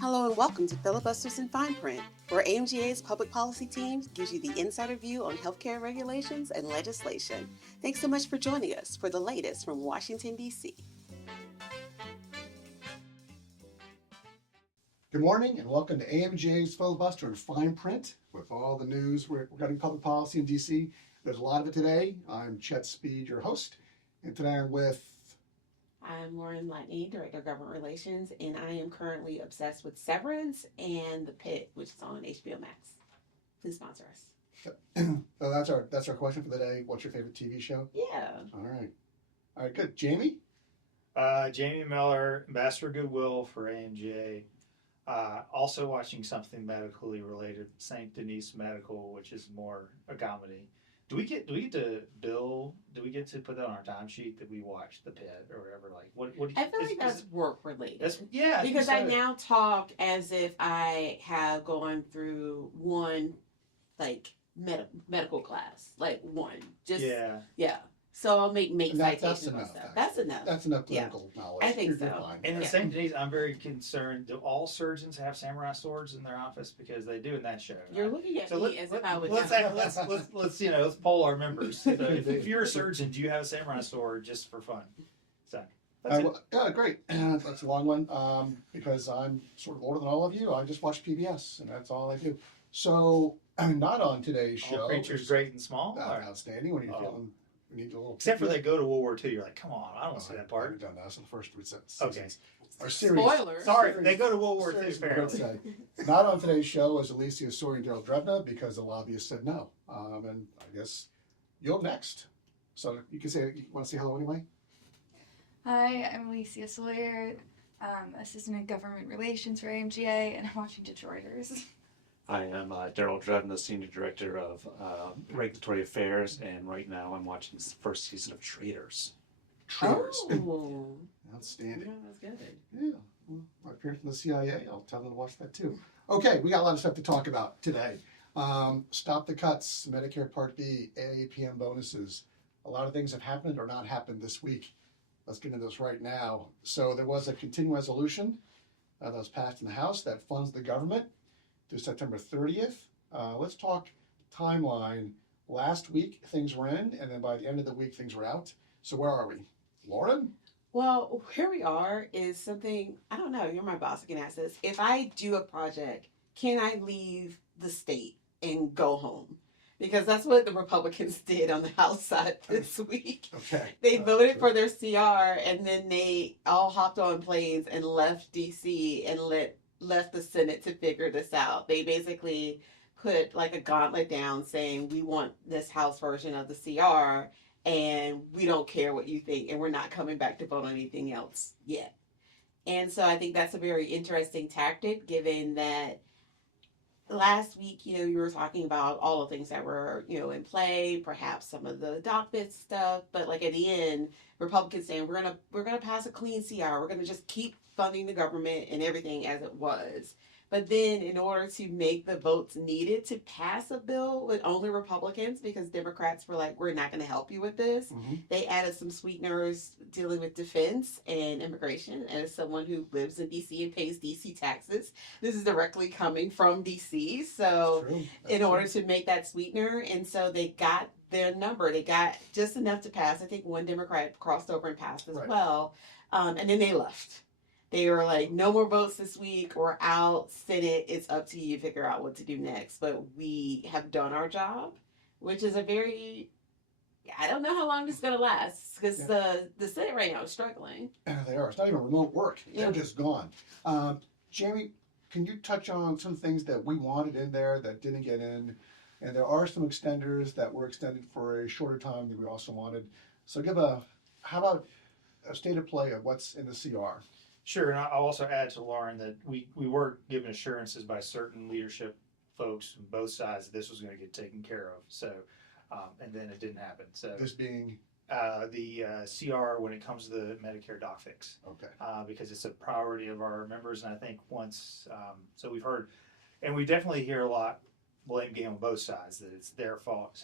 Hello and welcome to Filibusters in Fine Print, where AMGA's public policy team gives you the insider view on healthcare regulations and legislation. Thanks so much for joining us for the latest from Washington, D.C. Good morning and welcome to AMGA's Filibuster in Fine Print with all the news regarding public policy in D.C. There's a lot of it today. I'm Chet Speed, your host, and today I'm with... I'm Lauren Latney, Director of Government Relations, and I am currently obsessed with Severance and The Pit, which is on HBO Max. Please sponsor us. So that's our question for the day. What's your favorite TV show? Yeah. All right, good. Jamie? Jamie Miller, Ambassador Goodwill for AMGA. Also watching something medically related, St. Denis Medical, which is more a comedy. Do we get to bill? Do we get to put that on our timesheet that we watched The Pit or whatever? Like what? I feel like that's work related. Yeah. Because I now talk as if I have gone through one medical class, like one. Just yeah. So I'll make citations and enough, stuff. actually. That's enough. That's enough clinical knowledge. I think You're so. fine. And the St. Denis, I'm very concerned. Do all surgeons have samurai swords in their office? Because they do in that show. You're looking at me as if I would. Let's poll our members. So if you're a surgeon, do you have a samurai sword just for fun? So that's it. Yeah, great. That's a long one because I'm sort of older than all of you. I just watch PBS, and that's all I do. So I'm not on today's show. All creatures great and small. Outstanding. When you're feeling, we need a little. Except for they go to World War II. You're like, come on, I don't want to see that I part. haven't done that. That's the first three seasons. Okay. Our series. Spoiler. Sorry, they go to World War II. Apparently. Not on today's show is Alicia Sawyer and Daryl Drevna because the lobbyists said no. And I guess you're next. So you can say, you want to say hello anyway? Hi, I'm Alicia Sawyer, Assistant in Government Relations for AMGA, and I'm watching Detroiters. I am Daryl Drevna, Senior Director of Regulatory Affairs, and right now I'm watching the first season of Traitors. Traitors. Oh. Outstanding. Yeah, that's good. Yeah. Well, my parents from the CIA, I'll tell them to watch that too. Okay, we got a lot of stuff to talk about today. Stop the cuts, Medicare Part B, AAPM bonuses. A lot of things have happened or not happened this week. Let's get into this right now. So there was a continuing resolution that was passed in the House that funds the government through September 30th. Let's talk timeline. Last week, things were in, and then by the end of the week, things were out. So where are we? Lauren? Well, where we are is something, I don't know, you're my boss, you can ask this. If I do a project, can I leave the state and go home? Because that's what the Republicans did on the House side this week. Okay. They voted for their CR, and then they all hopped on planes and left D.C. and left the Senate to figure this out. They basically put like a gauntlet down saying, we want this House version of the CR, and we don't care what you think, and we're not coming back to vote on anything else yet. And so I think that's a very interesting tactic, given that last week, you were talking about all the things that were, in play, perhaps some of the docket stuff, but like at the end, Republicans saying we're gonna pass a clean CR, we're gonna just keep funding the government and everything as it was. But then in order to make the votes needed to pass a bill with only Republicans, because Democrats were like, we're not going to help you with this, they added some sweeteners dealing with defense and immigration. As someone who lives in D.C. and pays D.C. taxes, this is directly coming from D.C. So in order to make that sweetener, and so they got their number. They got just enough to pass. I think one Democrat crossed over and passed as well. And then they left. They were like, no more votes this week. We're out. Senate, it's up to you to figure out what to do next. But we have done our job, which is a very, I don't know how long this is going to last, because the Senate right now is struggling. They are. It's not even remote work. They're just gone. Jamie, can you touch on some things that we wanted in there that didn't get in? And there are some extenders that were extended for a shorter time that we also wanted. So how about a state of play of what's in the CR? Sure, and I'll also add to Lauren that we were given assurances by certain leadership folks on both sides that this was going to get taken care of. So, and then it didn't happen. So this being the CR when it comes to the Medicare doc fix. Okay. Because it's a priority of our members, and I think once so we've heard, and we definitely hear a lot blame game on both sides that it's their fault.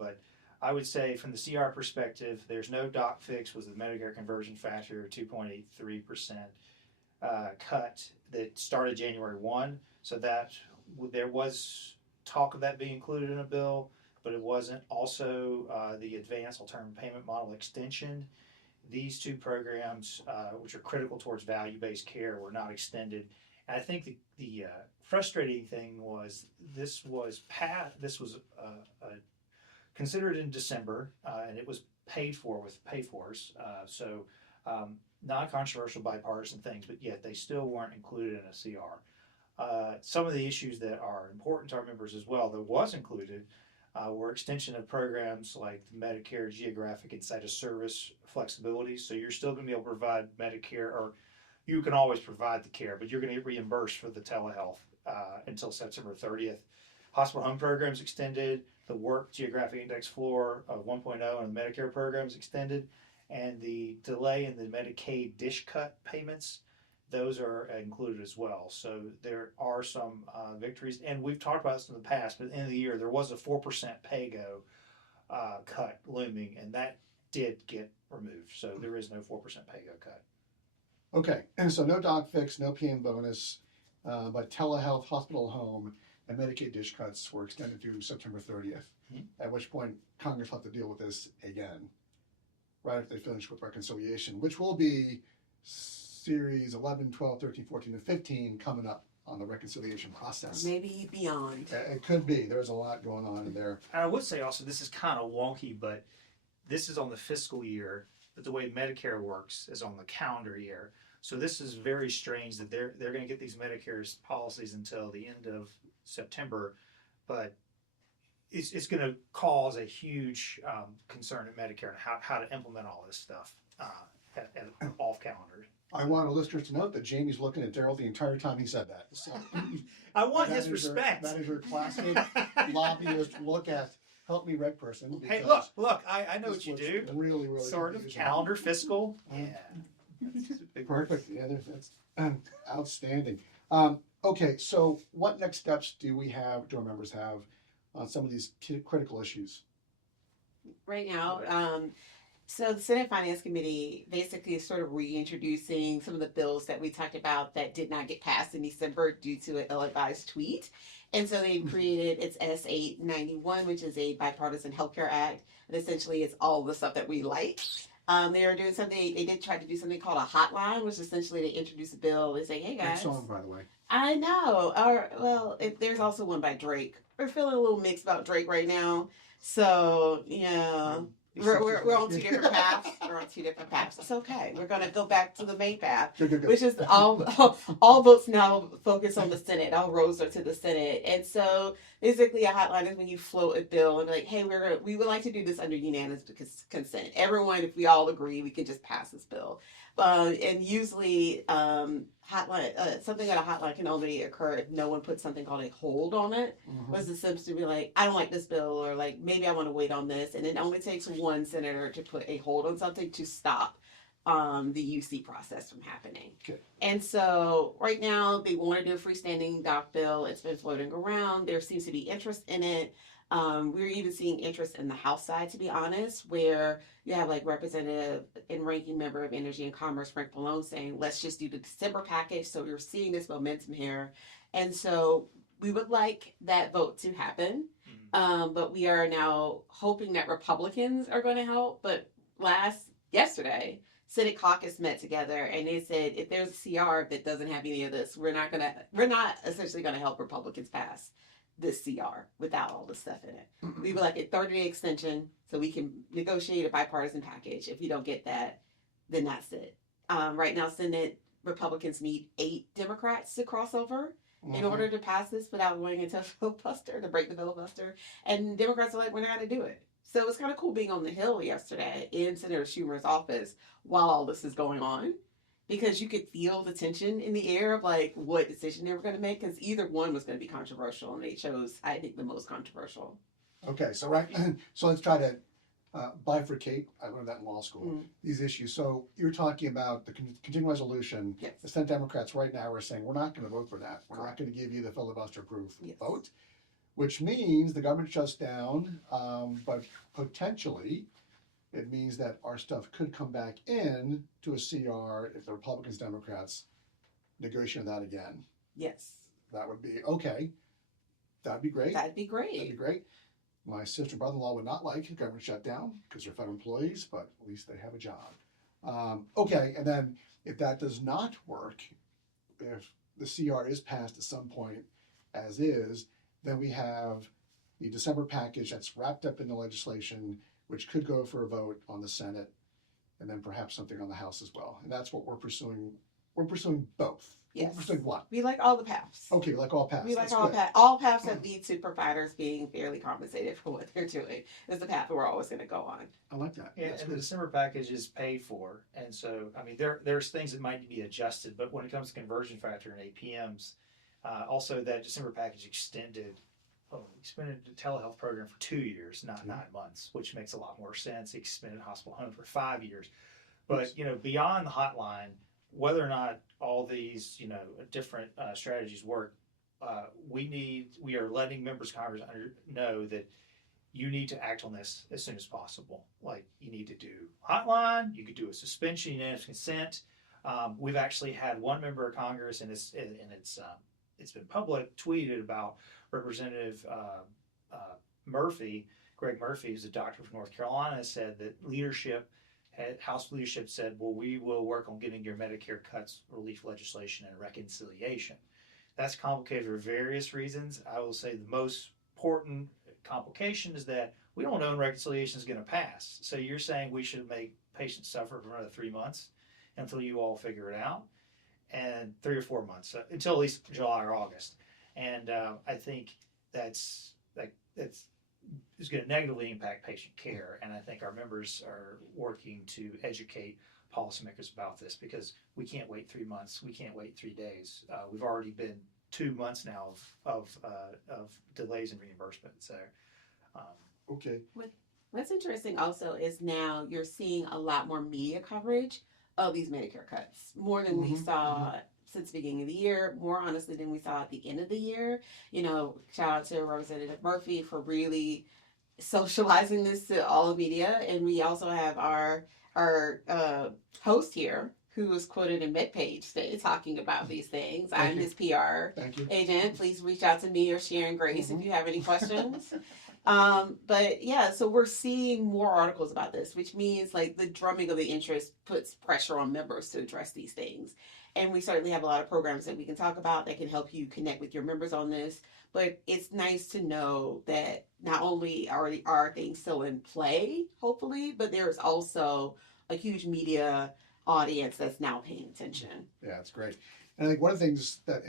But I would say from the CR perspective, there's no doc fix with the Medicare conversion factor of 2.83%. cut that started January 1. So that there was talk of that being included in a bill, but it wasn't. Also, the advanced alternative payment model extension. These two programs, which are critical towards value-based care, were not extended. And I think the frustrating thing was this was considered in December, and it was paid for with pay-fors. Non-controversial bipartisan things, but yet they still weren't included in a CR. Some of the issues that are important to our members as well that was included were extension of programs like the Medicare geographic and site of service flexibility. So you're still going to be able to provide Medicare, or you can always provide the care, but you're going to get reimbursed for the telehealth until September 30th. Hospital home programs extended, the work geographic index floor of 1.0 and the Medicare programs extended, and the delay in the Medicaid dish cut payments, those are included as well. So there are some victories, and we've talked about this in the past, but at the end of the year, there was a 4% pay-go cut looming, and that did get removed. So there is no 4% pay-go cut. Okay, and so no doc fix, no PM bonus, but telehealth, hospital home, and Medicaid dish cuts were extended to September 30th, at which point Congress will have to deal with this again, right after they finish with reconciliation, which will be series 11, 12, 13, 14, and 15 coming up on the reconciliation process. Maybe beyond. It could be. There's a lot going on in there. And I would say also, this is kind of wonky, but this is on the fiscal year, but the way Medicare works is on the calendar year. So this is very strange that they're going to get these Medicare's policies until the end of September, but it's going to cause a huge concern at Medicare and how to implement all this stuff at off calendar. I want our listeners to note that Jamie's looking at Daryl the entire time he said that. So I want his respect. That is your classic lobbyist look at help me red person. Hey, look, I know what you do. Really, really sort of confusing. calendar fiscal. Yeah. Perfect. Yeah, that's outstanding. Okay, so what next steps do our members have on some of these critical issues? Right now, so the Senate Finance Committee basically is sort of reintroducing some of the bills that we talked about that did not get passed in December due to an ill-advised tweet. And so they created its S891, which is a bipartisan healthcare act. And essentially it's all the stuff that we like. They are doing something, they did try to do something called a hotline, which essentially they introduce a bill. They say, hey guys. Great song, by the way. I know. There's also one by Drake. We're feeling a little mixed about Drake right now. So, yeah. We're on two different paths. We're on two different paths. It's okay. We're going to go back to the main path, Good. which is all votes now focus on the Senate. All roads are to the Senate. And so basically a hotline is when you float a bill and be like, hey, we would like to do this under unanimous consent. Everyone, if we all agree, we can just pass this bill. And usually something at a hotline can only occur if no one puts something called a hold on it. Was the Sims to be like, I don't like this bill, or like maybe I want to wait on this, and it only takes one senator to put a hold on something to stop the UC process from happening. Okay. And so right now they want to do a freestanding doc bill. It's been floating around. There seems to be interest in it. We're even seeing interest in the House side, to be honest, where you have like Representative and Ranking Member of Energy and Commerce Frank Pallone saying, let's just do the December package. So we're seeing this momentum here. And so we would like that vote to happen. But we are now hoping that Republicans are going to help. But yesterday, Senate caucus met together and they said, if there's a CR that doesn't have any of this, we're not essentially going to help Republicans pass this CR without all this stuff in it. We would like a 30-day extension so we can negotiate a bipartisan package. If we don't get that, then that's it. Right now, Senate Republicans need 8 Democrats to cross over in order to pass this without going into a filibuster, to break the filibuster. And Democrats are like, we're not going to do it. So it's kind of cool being on the Hill yesterday in Senator Schumer's office while all this is going on, because you could feel the tension in the air of like what decision they were going to make, because either one was going to be controversial, and they chose, I think, the most controversial. Okay, so let's try to bifurcate. I learned that in law school. These issues. So you're talking about the continuing resolution. Yes. The Senate Democrats right now are saying we're not going to vote for that. We're not going to give you the filibuster-proof vote, which means the government shuts down, but potentially it means that our stuff could come back in to a CR if the Republicans, Democrats negotiating that again. Yes, That would be okay. That'd be great. that'd be That'd be great. great. My sister and brother-in-law would not like a government shutdown because they're federal employees, but at least they have a job. Okay, and then if that does not work, if the CR is passed at some point as is, then we have the December package that's wrapped up in the legislation, which could go for a vote on the Senate, and then perhaps something on the House as well. And that's what we're pursuing. We're pursuing both. Yes. We're pursuing what? We like all the paths. Okay, like all paths. We like That's all good. all paths that lead to providers being fairly compensated for what they're doing. Is the path that we're always going to go on. I like that. Yeah, That's and the good. December package is paid for, and so I mean there's things that might be adjusted, but when it comes to conversion factor and APMs, also that December package extended. Oh, expanded the telehealth program for 2 years, not 9 months, which makes a lot more sense. Expanded hospital home for 5 years, but beyond the hotline, whether or not all these different strategies work, we are letting members of Congress know that you need to act on this as soon as possible. Like you need to do hotline, you could do a suspension, unanimous consent. We've actually had one member of Congress, and it's been public, tweeted about Representative Murphy, Greg Murphy, who's a doctor from North Carolina, said that House leadership said, well, we will work on getting your Medicare cuts relief legislation and reconciliation. That's complicated for various reasons. I will say the most important complication is that we don't know when reconciliation is going to pass. So you're saying we should make patients suffer for another 3 months until you all figure it out, and 3 or 4 months until at least July or August. And I think that's is going to negatively impact patient care. And I think our members are working to educate policymakers about this because we can't wait 3 months. We can't wait 3 days. We've already been 2 months now of delays in reimbursement. So, Okay. What's interesting also is now you're seeing a lot more media coverage of these Medicare cuts, more than we saw since the beginning of the year, more honestly than we saw at the end of the year. Shout out to Representative Murphy for really socializing this to all the media. And we also have our host here who was quoted in MedPage today talking about these things. I'm his PR Thank you. agent. Please reach out to me or Sharon Grace if you have any questions. But yeah, so we're seeing more articles about this, which means like the drumming of the interest puts pressure on members to address these things. And we certainly have a lot of programs that we can talk about that can help you connect with your members on this. But it's nice to know that not only are things still in play, hopefully, but there's also a huge media audience that's now paying attention. Yeah, it's great. And I think one of the things that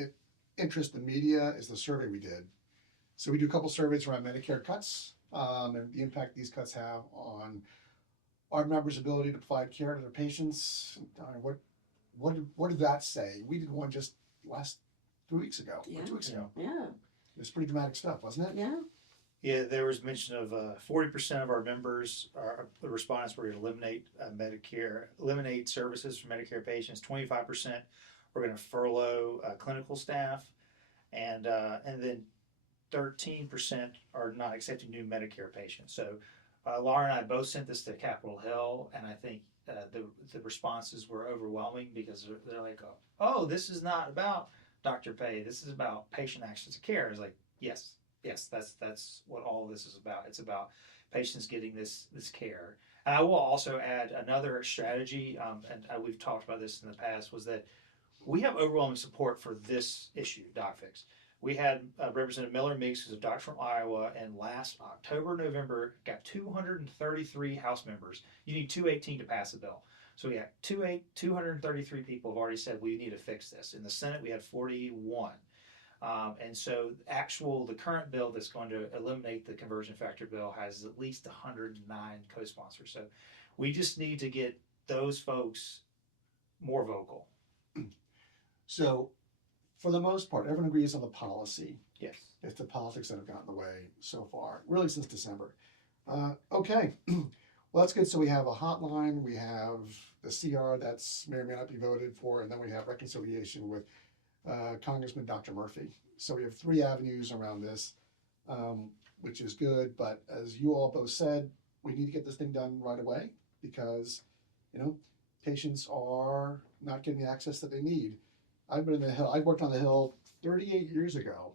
interests the media is the survey we did. So we do a couple surveys around Medicare cuts and the impact these cuts have on our members' ability to provide care to their patients. What did that say? We did one just last 2 weeks ago, Yeah. or 2 weeks ago. Yeah. It was pretty dramatic stuff, wasn't it? Yeah. yeah, there was mention of 40% of our members, the respondents, were going to eliminate services for Medicare patients. 25% were going to furlough clinical staff, and then 13% are not accepting new Medicare patients. So Laura and I both sent this to Capitol Hill, and I think the responses were overwhelming because they're like, oh, this is not about doctor pay. This is about patient access to care. It's like, yes, that's what all this is about. It's about patients getting this care. And I will also add another strategy, and we've talked about this in the past, was that we have overwhelming support for this issue, DocFix. We had Representative Miller Meeks, who's a doctor from Iowa, and last October, November, got 233 House members. You need 218 to pass a bill. So we got 233 people have already said we need to fix this. In the Senate, we had 41. And so the current bill that's going to eliminate the conversion factor bill has at least 109 co-sponsors. So we just need to get those folks more vocal. So for the most part, everyone agrees on the policy. Yes. It's the politics that have gotten in the way so far, really since December. Okay, well, that's good. So we have a hotline, we have the CR that's may or may not be voted for, and then we have reconciliation with Congressman Dr. Murphy. So we have 3 avenues around this, which is good. But as you all both said, we need to get this thing done right away because, patients are not getting the access that they need. I've been in the Hill. I worked on the Hill 38 years ago.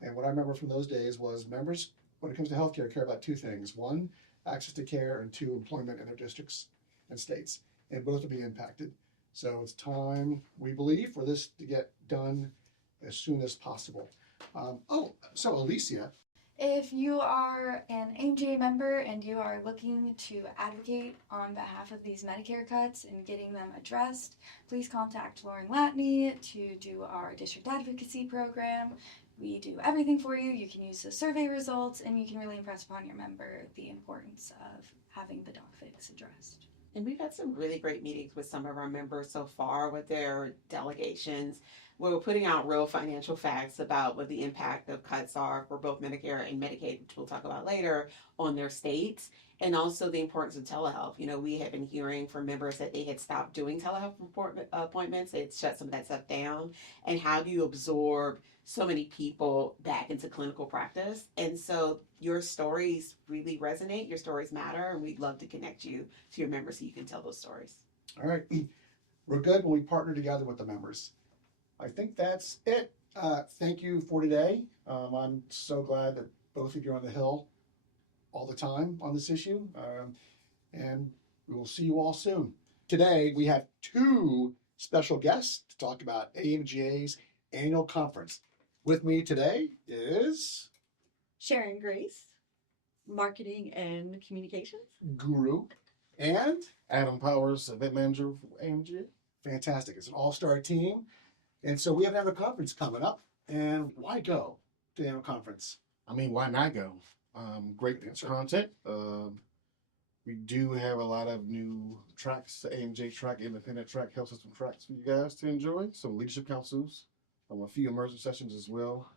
And what I remember from those days was members, when it comes to healthcare, care about two things. One, access to care, and two, employment in their districts and states. And both will be impacted. So it's time, we believe, for this to get done as soon as possible. So Alicia, If you are an AMGA member and you are looking to advocate on behalf of these Medicare cuts and getting them addressed, please contact Lauren Latney to do our district advocacy program. We do everything for you. You can use the survey results, and you can really impress upon your member the importance of having the doc fix addressed. And we've had some really great meetings with some of our members so far with their delegations. We're putting out real financial facts about what the impact of cuts are for both Medicare and Medicaid, which we'll talk about later, on their states, and also the importance of telehealth. You know, we have been hearing from members that they had stopped doing telehealth appointments. They had shut some of that stuff down. And how do you absorb so many people back into clinical practice? And so your stories really resonate. Your stories matter, and we'd love to connect you to your members so you can tell those stories. all right, we're good when we partner together with the members. I think that's it. Thank you for today. I'm so glad that both of you are on the Hill all the time on this issue. And we will see you all soon. Today, we have two special guests to talk about AMGA's annual conference. With me today is Sharon Grace, Marketing and Communications. Guru and Adam Powers, event manager for AMGA. fantastic. It's an all-star team. And so we have another conference coming up. And why go to the annual conference? I mean, why not go? Great content. We do have a lot of new tracks, the AMJ track, independent track, health system tracks for you guys to enjoy. Some leadership councils, a few immersion sessions as well.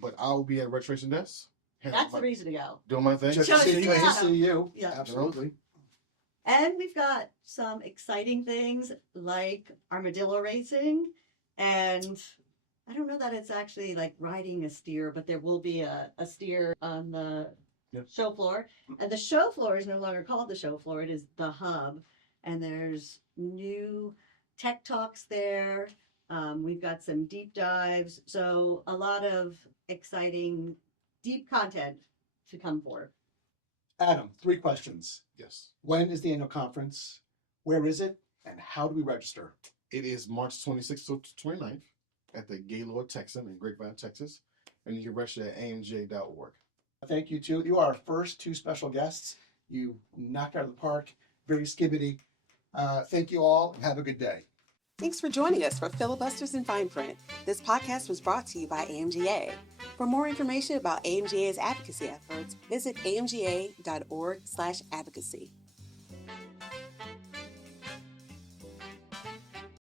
But I'll be at registration desk. That's the reason to go. Doing my thing. Just Show to see us you. the To see Adam. you. Yeah. Absolutely. And we've got some exciting things like armadillo racing. And I don't know that it's actually like riding a steer, but there will be a steer on the show floor. And the show floor is no longer called the show floor, it is the hub. And there's new tech talks there. We've got some deep dives. So a lot of exciting, deep content to come forward. Adam, 3 questions. Yes. When is the annual conference? Where is it? And how do we register? It is March 26th to 29th at the Gaylord Texan in Grapevine, Texas. And you can register at amj.org. Thank you, too. You are our first 2 special guests. You knocked out of the park. Very skibbity. Thank you all, and have a good day. Thanks for joining us for Filibusters in Fine Print. This podcast was brought to you by AMGA. For more information about AMGA's advocacy efforts, visit amga.org/advocacy.